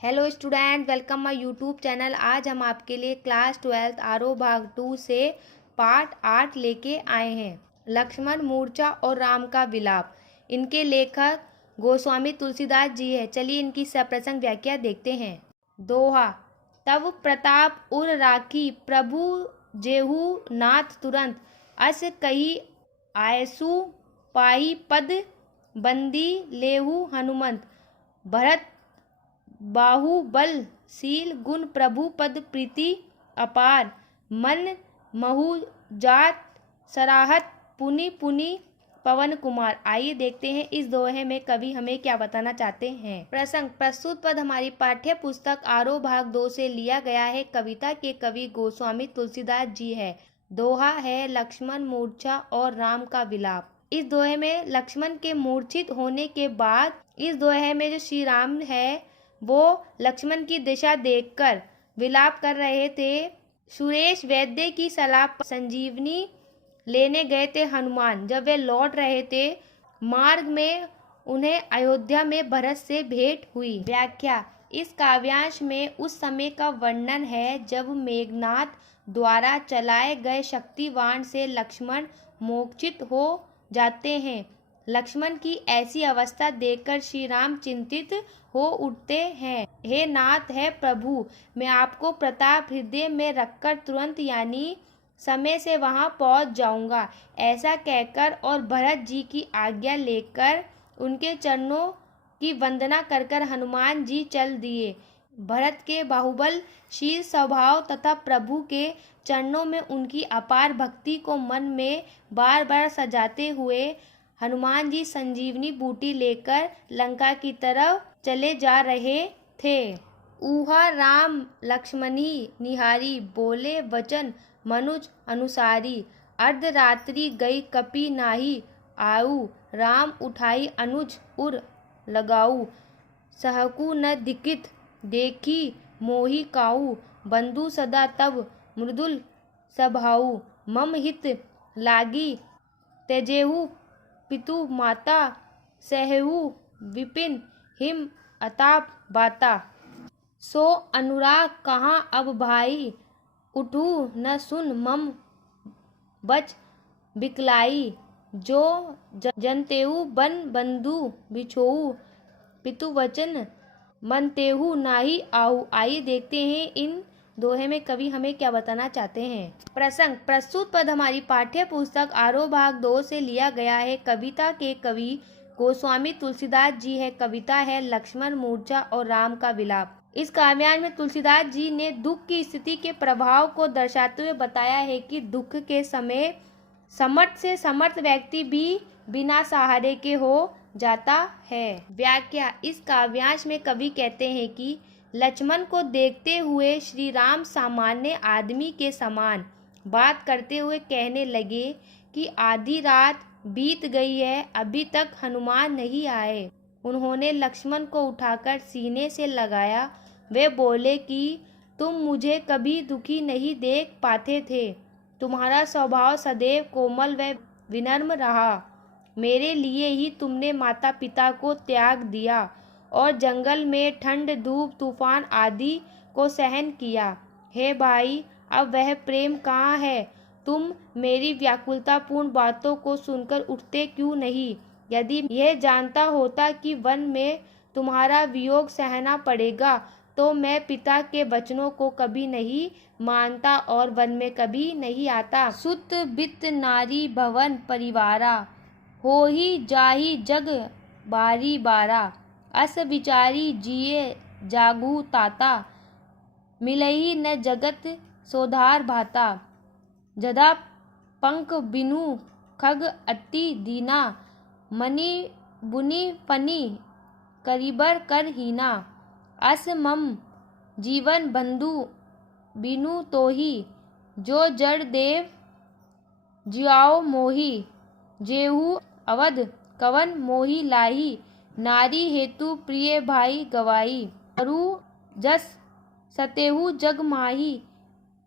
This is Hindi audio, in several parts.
Hello student, welcome my YouTube channel. आज हम आपके लिए क्लास 12 आरोह भाग 2 से पार्ट 8 लेके आए हैं। लक्ष्मण मूर्छा और राम का विलाप। इनके लेखक गोस्वामी तुलसीदास जी है। चलिए इनकी सप्रसंग व्याख्या देखते हैं। दोहा। तब प्रताप उर राखी प्रभु जेहू नाथ तुरंत, अस कही आयसु पाही पद बंदी लेहु हनुमंत। भरत बाहुबल शील गुण प्रभु पद प्रीति अपार, मन महु जात सराहत पुनि पुनि पवन कुमार। आइए देखते हैं इस दोहे में कवि हमें क्या बताना चाहते हैं। प्रसंग। प्रस्तुत पद हमारी पाठ्य पुस्तक आरोह भाग 2 से लिया गया है। कविता के कवि गोस्वामी तुलसीदास जी है। दोहा है लक्ष्मण मूर्छा और राम का विलाप। इस दोहे में लक्ष्मण के मूर्छित होने के बाद इस दोहे में जो श्री राम है वो लक्ष्मण की दिशा देखकर विलाप कर रहे थे। सुरेश वैद्य की सलाह पर संजीवनी लेने गए थे हनुमान। जब वे लौट रहे थे, मार्ग में उन्हें अयोध्या में भरत से भेंट हुई। व्याख्या। इस काव्यांश में उस समय का वर्णन है जब मेघनाथ द्वारा चलाए गए शक्तिवान से लक्ष्मण मोक्षित हो जाते हैं। लक्ष्मण की ऐसी अवस्था देखकर श्री राम चिंतित हो उठते हैं। हे नाथ, है प्रभु, मैं आपको प्रताप हृदय में रखकर तुरंत यानी समय से वहां पहुंच जाऊंगा। ऐसा कहकर और भरत जी की आज्ञा लेकर उनके चरणों की वंदना कर कर हनुमान जी चल दिए। भरत के बाहुबलशील स्वभाव तथा प्रभु के चरणों में उनकी अपार भक्ति को मन में बार बार सजाते हुए हनुमान जी संजीवनी बूटी लेकर लंका की तरफ चले जा रहे थे। ऊहा राम लक्ष्मणी निहारी, बोले वचन मनुज अनुसारी। अर्धरात्रि गई कपि नाही आऊ, राम उठाई अनुज उर लगाऊ। सहकु न दिकित देखी मोहि काऊ, बंधु सदा तब मृदुल स्वभाऊ। मम हित लागी त्यजेहु पितु माता, सहेहु विपिन हिम अताप बाता। सो अनुराग कहाँ अब भाई, उठू न सुन मम बच बिकलाई। जो जनतेहु बन बंधु बिछोऊ, पितु वचन मनतेहु नाही आऊ। आइए देखते हैं इन दोहे में कवि हमें क्या बताना चाहते हैं। प्रसंग। प्रस्तुत पद हमारी पाठ्य पुस्तक आरोह भाग 2 से लिया गया है। कविता के कवि गोस्वामी तुलसीदास जी है। कविता है लक्ष्मण मूर्छा और राम का विलाप। इस काव्यांश में तुलसीदास जी ने दुख की स्थिति के प्रभाव को दर्शाते हुए बताया है कि दुख के समय समर्थ से समर्थ व्यक्ति भी बिना सहारे के हो जाता है। व्याख्या। इस काव्यांश में कवि कहते हैं कि लक्ष्मण को देखते हुए श्री राम सामान्य आदमी के समान बात करते हुए कहने लगे कि आधी रात बीत गई है, अभी तक हनुमान नहीं आए। उन्होंने लक्ष्मण को उठाकर सीने से लगाया। वे बोले कि तुम मुझे कभी दुखी नहीं देख पाते थे। तुम्हारा स्वभाव सदैव कोमल व विनम्र रहा। मेरे लिए ही तुमने माता पिता को त्याग दिया और जंगल में ठंड धूप तूफान आदि को सहन किया। हे भाई, अब वह प्रेम कहाँ है? तुम मेरी व्याकुलतापूर्ण बातों को सुनकर उठते क्यों नहीं? यदि यह जानता होता कि वन में तुम्हारा वियोग सहना पड़ेगा तो मैं पिता के वचनों को कभी नहीं मानता और वन में कभी नहीं आता। सुत बित नारी भवन परिवारा, हो ही जाही जग बारी बारा। अस विचारी जिए जागू ताता, मिलही न जगत सोधार भाता। जदा पंख बिनु खग अति दीना, मणि बुनि पनि करिबर कर हीना। अस मम जीवन बंधु बिनु तोही, जो जड़ देव जियाओ मोही। जेहू अवध कवन मोही लाही, नारी हेतु प्रिय भाई गवाई। अरु जस सतेहु जग माही,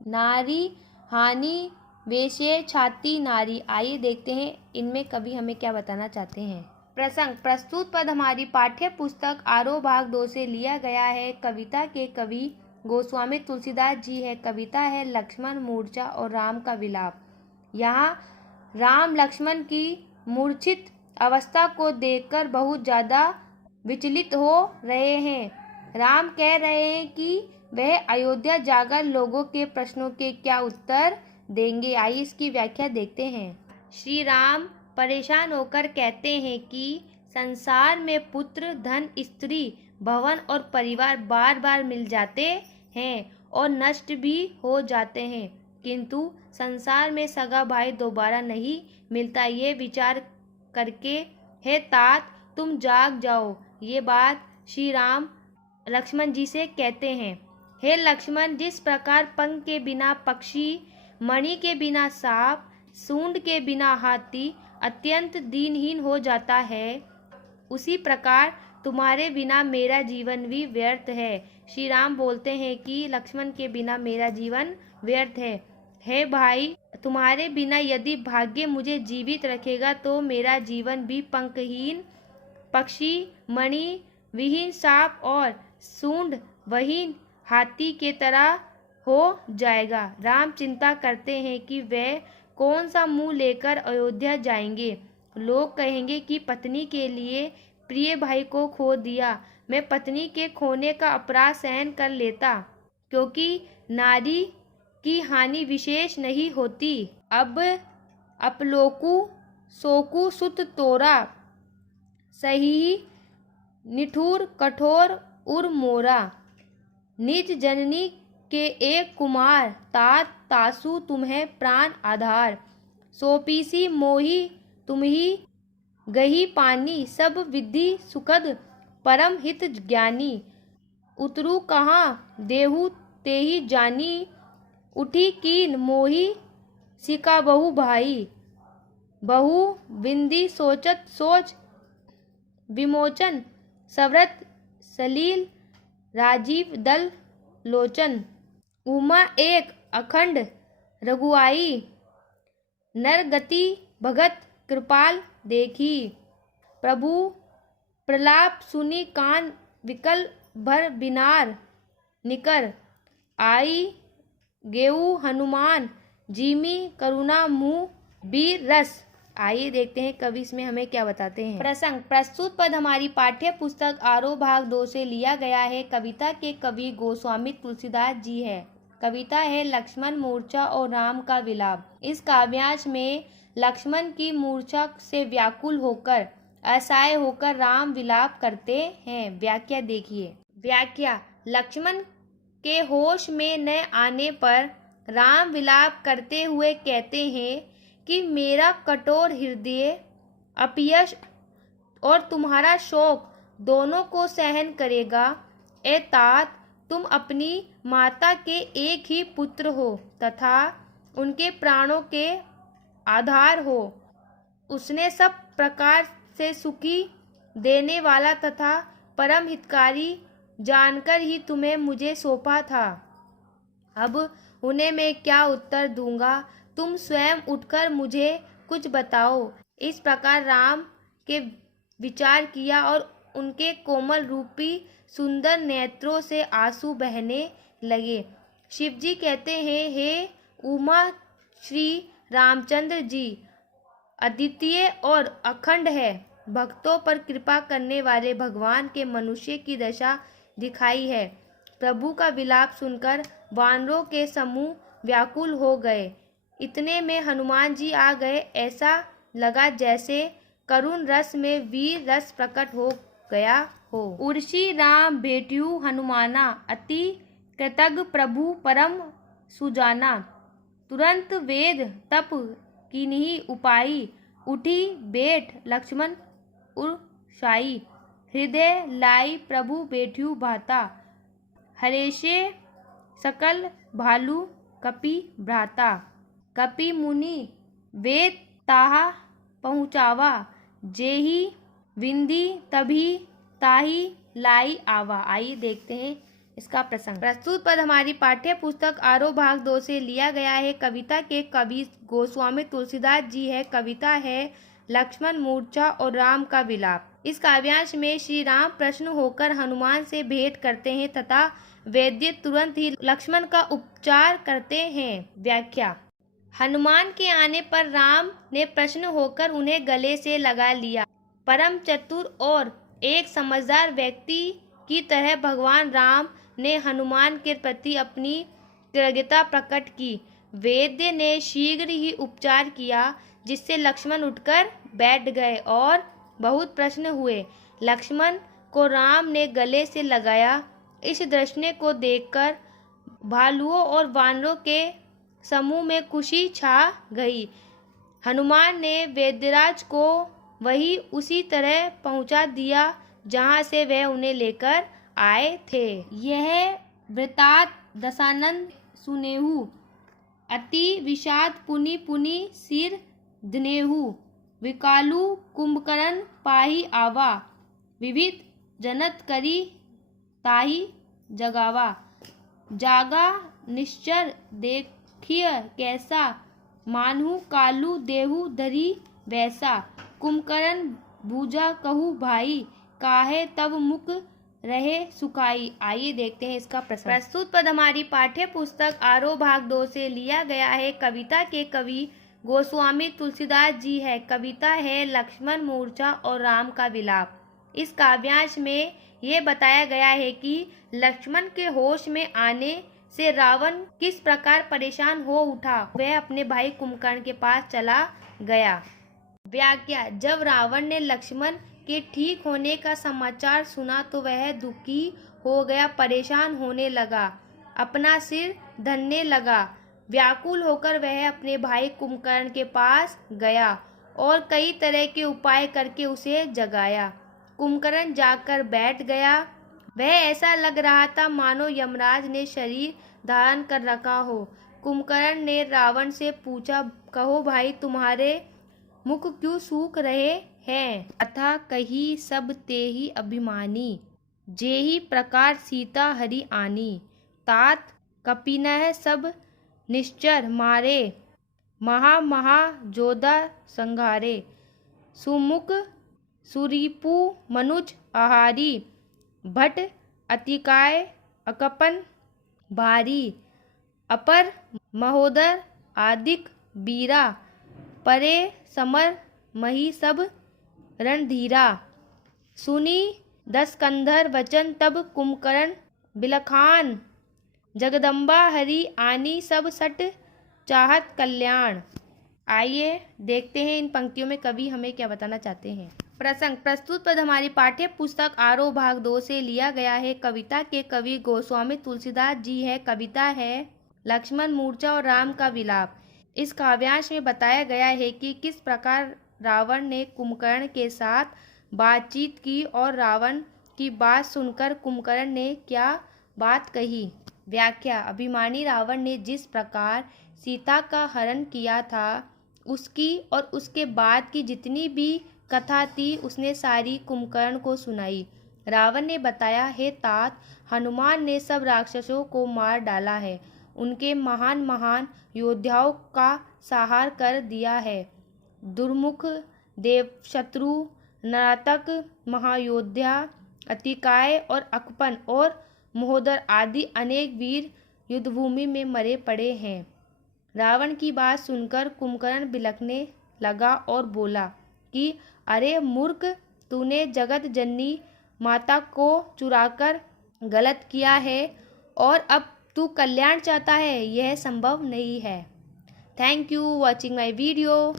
नारी हानि वेशे छाती नारी। आइए देखते हैं इनमें कवि हमें क्या बताना चाहते हैं। प्रसंग प्रस्तुत पद हमारी पाठ्य पुस्तक आरोह भाग 2 से लिया गया है। कविता के कवि गोस्वामी तुलसीदास जी है। कविता है लक्ष्मण मूर्छा और राम का विलाप। यहाँ राम लक्ष्मण की मूर्छित अवस्था को देखकर बहुत ज़्यादा विचलित हो रहे हैं। राम कह रहे हैं कि वह अयोध्या जाकर लोगों के प्रश्नों के क्या उत्तर देंगे। आइए इसकी व्याख्या देखते हैं। श्री राम परेशान होकर कहते हैं कि संसार में पुत्र, धन, स्त्री, भवन और परिवार बार बार मिल जाते हैं और नष्ट भी हो जाते हैं, किंतु संसार में सगा भाई दोबारा नहीं मिलता। ये विचार करके हे तात तुम जाग जाओ। ये बात श्री राम लक्ष्मण जी से कहते हैं। हे लक्ष्मण, जिस प्रकार पंख के बिना पक्षी, मणि के बिना सांप, सूंड के बिना हाथी अत्यंत दीनहीन हो जाता है, उसी प्रकार तुम्हारे बिना मेरा जीवन भी व्यर्थ है। श्री राम बोलते हैं कि लक्ष्मण के बिना मेरा जीवन व्यर्थ है। हे भाई, तुम्हारे बिना यदि भाग्य मुझे जीवित रखेगा तो मेरा जीवन भी पंखहीन पक्षी, मणि विहीन सांप और सूंड वहीन हाथी के तरह हो जाएगा। राम चिंता करते हैं कि वे कौन सा मुंह लेकर अयोध्या जाएंगे। लोग कहेंगे कि पत्नी के लिए प्रिय भाई को खो दिया। मैं पत्नी के खोने का अपराध सहन कर लेता, क्योंकि नारी की हानि विशेष नहीं होती। अब अपलोकु सोकु सुत तोरा, सही निठुर कठोर उर मोरा। निज जननी के एक कुमार, तात तासु तुम्हें प्राण आधार। सोपीसी मोही तुम्ही गही पानी, सब विधि सुखद परम हित ज्ञानी। उतरू कहाँ देहु तेहि जानी, उठी कीन मोही सिका बहु भाई। बहु बिंदी सोचत सोच विमोचन, सव्रत सलील राजीव दल लोचन। उमा एक अखंड रघुआई, नरगति भगत कृपाल देखी। प्रभु प्रलाप सुनी कान विकल भर बिनार निकर। आई गेऊ हनुमान जीमी करुणा मुँह बीर रस। आइए देखते हैं कवि इसमें हमें क्या बताते हैं। प्रसंग प्रस्तुत पद हमारी पाठ्य पुस्तक आरोह भाग 2 से लिया गया है। कविता के कवि गोस्वामी तुलसीदास जी है। कविता है लक्ष्मण मूर्छा और राम का विलाप। इस काव्यांश में लक्ष्मण की मूर्छा से व्याकुल होकर असहाय होकर राम विलाप करते हैं। व्याख्या देखिए। व्याख्या लक्ष्मण के होश में न आने पर राम विलाप करते हुए कहते हैं कि मेरा कठोर हृदय अपयश और तुम्हारा शोक दोनों को सहन करेगा। ए तात, तुम अपनी माता के एक ही पुत्र हो तथा उनके प्राणों के आधार हो। उसने सब प्रकार से सुखी देने वाला तथा परम हितकारी जानकर ही तुम्हें मुझे सौंपा था। अब उन्हें मैं क्या उत्तर दूंगा, तुम स्वयं उठकर मुझे कुछ बताओ। इस प्रकार राम के विचार किया और उनके कोमल रूपी सुंदर नेत्रों से आंसू बहने लगे। शिवजी कहते हैं, हे उमा, श्री रामचंद्र जी अद्वितीय और अखंड है। भक्तों पर कृपा करने वाले भगवान के मनुष्य की दशा दिखाई है। प्रभु का विलाप सुनकर वानरों के समूह व्याकुल हो गए। इतने में हनुमान जी आ गए। ऐसा लगा जैसे करुण रस में वीर रस प्रकट हो गया हो। उर्षि राम भेट्यु हनुमाना, अति कृतज्ञ प्रभु परम सुजाना। तुरंत वेद तप कीन्ही उपाई, उठी बेट लक्ष्मण उर्षाई। हृदय लाई प्रभु बैठ्यु भाता, हरेशे सकल भालू कपि भ्राता। कपि मुनि वेद ताहा पहुँचावा, जेहि विंदी तभी ताही लाई आवा। आइए देखते हैं इसका प्रसंग। प्रस्तुत पद हमारी पाठ्य पुस्तक आरोह भाग 2 से लिया गया है। कविता के कवि गोस्वामी तुलसीदास जी है। कविता है लक्ष्मण मूर्छा और राम का विलाप। इस काव्यांश में श्री राम प्रसन्न होकर हनुमान से भेंट करते हैं तथा वैद्य तुरंत ही लक्ष्मण का उपचार करते हैं। व्याख्या। हनुमान के आने पर राम ने प्रसन्न होकर उन्हें गले से लगा लिया। परम चतुर और एक समझदार व्यक्ति की तरह भगवान राम ने हनुमान के प्रति अपनी कृतज्ञता प्रकट की। वैद्य ने शीघ्र ही उपचार किया, जिससे लक्ष्मण उठकर बैठ गए और बहुत प्रसन्न हुए। लक्ष्मण को राम ने गले से लगाया। इस दृश्य को देखकर भालुओं और वानरों के समूह में खुशी छा गई। हनुमान ने वैद्यराज को वही उसी तरह पहुंचा दिया जहां से वह उन्हें लेकर आए थे। यह वृतांत दशानन सुनेहु, अति विषाद पुनि पुनि सिर धनेहु, विकालू कुंभकर्ण पाहि आवा, विविध जनत करी ताहि जगावा, जागा निश्चर देखिय कैसा, मानहु कालू देहु धरी वैसा, कुंभकर्ण भूजा कहू भाई, काहे तब मुख रहे सुखाई। आइए देखते हैं इसका प्रस्तुत पद हमारी पाठ्य पुस्तक आरोह भाग 2 से लिया गया है। कविता के कवि गोस्वामी तुलसीदास जी है। कविता है लक्ष्मण मूर्छा और राम का विलाप। इस काव्यांश में यह बताया गया है कि लक्ष्मण के होश में आने से रावण किस प्रकार परेशान हो उठा। वह अपने भाई कुंभकर्ण के पास चला गया। व्याख्या। जब रावण ने लक्ष्मण के ठीक होने का समाचार सुना तो वह दुखी हो गया, परेशान होने लगा, अपना सिर धरने लगा। व्याकुल होकर वह अपने भाई कुंभकर्ण के पास गया और कई तरह के उपाय करके उसे जगाया। कुंभकर्ण जाकर बैठ गया। वह ऐसा लग रहा था मानो यमराज ने शरीर धारण कर रखा हो। कुंभकर्ण ने रावण से पूछा, कहो भाई, तुम्हारे मुख क्यों सूख रहे हैं? अथा कही सब तेहि अभिमानी, जेहि प्रकार सीता हरि आनी, तात कपिनह सब निश्चर मारे, महा महा जोधा संघारे, सुमुख सुरीपु मनुज आहारी, भट अतिकाय अकपन भारी, अपर महोदर आदिक बीरा, परे समर मही सब रणधीरा। सुनी दस कंधर वचन तब कुंभकर्ण बिलखान, जगदम्बा हरि आनी सब सट चाहत कल्याण। आइए देखते हैं इन पंक्तियों में कवि हमें क्या बताना चाहते हैं। प्रसंग। प्रस्तुत पद हमारी पाठ्य पुस्तक आरोह भाग 2 से लिया गया है। कविता के कवि गोस्वामी तुलसीदास जी है। कविता है लक्ष्मण मूर्छा और राम का विलाप। इस काव्यांश में बताया गया है कि किस प्रकार रावण ने कुंभकर्ण के साथ बातचीत की और रावण की बात सुनकर कुंभकर्ण ने क्या बात कही। व्याख्या। अभिमानी रावण ने जिस प्रकार सीता का हरण किया था उसकी और उसके बाद की जितनी भी कथा थी उसने सारी कुंभकर्ण को सुनाई। रावण ने बताया, हे तात, हनुमान ने सब राक्षसों को मार डाला है, उनके महान महान योद्धाओं का संहार कर दिया है। दुर्मुख, देवशत्रु, नरातक, महायोद्धा, अतिकाय और अकपन और महोदर आदि अनेक वीर युद्धभूमि में मरे पड़े हैं। रावण की बात सुनकर कुंभकर्ण बिलखने लगा और बोला कि अरे मूर्ख, तूने जगत जननी माता को चुराकर गलत किया है और अब तू कल्याण चाहता है, यह संभव नहीं है। Thank you watching my video.